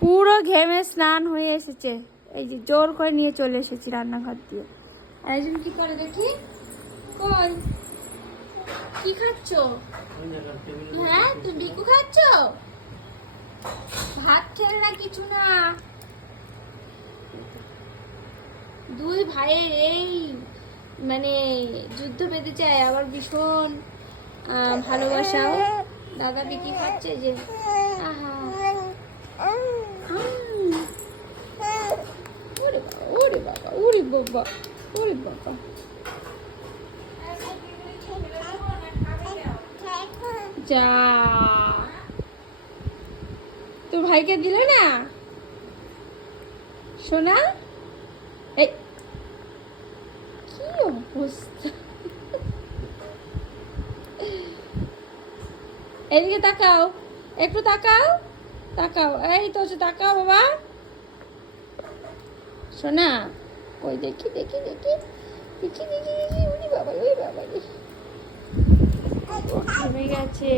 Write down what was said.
পুরো ঘেমে স্নান হয়ে এসেছে, এই যে জোর করে নিয়ে চলে এসেছি রান্নাঘর দিয়ে। আর একজন কি করে দেখি, কই কি খাচ্ছ? হ্যাঁ তুমি বিকু খাচ্ছ? ভাত খেলে না কিছু না, দুই ভাইয়ের এই মানে যুদ্ধ বেঁধে যায়, আবার ভীষণ ভালোবাসাও। দাদা বিকি খাচ্ছে যে, আহা ওরে বাবা ওরে বাবা ওরে বাবা ওরে বাবা। যা তোর ভাইকে দিলে না সোনা? এই কি অবস্থা, এদিকে তাকাও, একটু তাকাও তাকাও, এই তো তাকাও বাবা সোনা। কই দেখি দেখি দেখি দেখি দেখি দেখি, ওরে বাবা ওরে বাবা রে, ঘেমে গেছে।